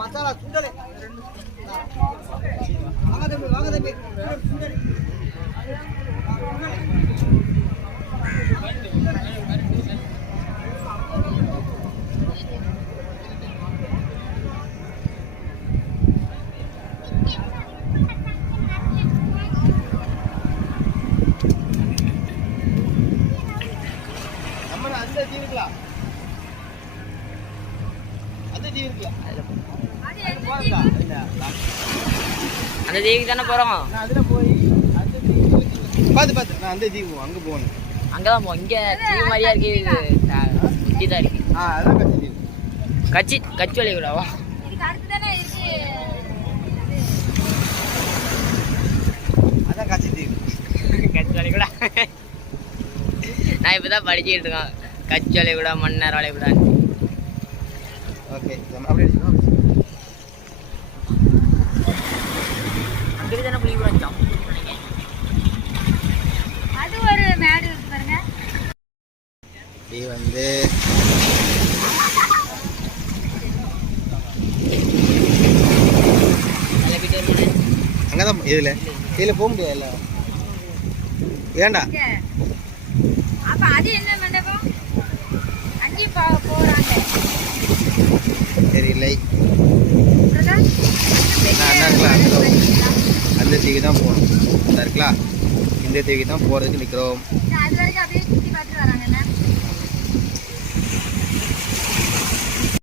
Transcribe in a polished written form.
மசாலா சுண்டல் வாங்க தம்பி வாங்க தம்பி சுண்டல் நம்ம அந்த டீ இருக்கலாம் அந்த டீ இருக்கலாம் அந்த தீவுக்கு தானே போகிறோம். நான் அதில் போய் அந்த தீவு பார்த்து நான் அந்த தீவு அங்கே போகணும். அங்கே தான் போவோம். இங்கே தீவு மாதிரியா இருக்கு, சுற்றி தான் இருக்கு. அதான் கட்சி தீவு. கட்சி வழி கூடவா? அதான் கட்சி தீவு. கட்சி வழி கூட நான் இப்போ தான் படிச்சுக்கிட்டு இருக்கேன். கட்சி வழி கூட மன்னர் வழி கூட. ஓகே அப்படியே அங்கே தானே புளி கூட அது ஒரு மேடு இருக்கு பாருங்க. இது வந்து அங்கதான் இதுல போக முடியாதுல்ல. ஏண்டா அப்ப அது என்ன மண்டபம்? அங்கே போறாங்க. தெரியலை. அந்த தீவுக்கு தான் போகணும். இருக்கலாம் இந்த தீவுக்கு தான் போறதுக்கு நிற்கிறோம். அது வரைக்கும் அப்படியே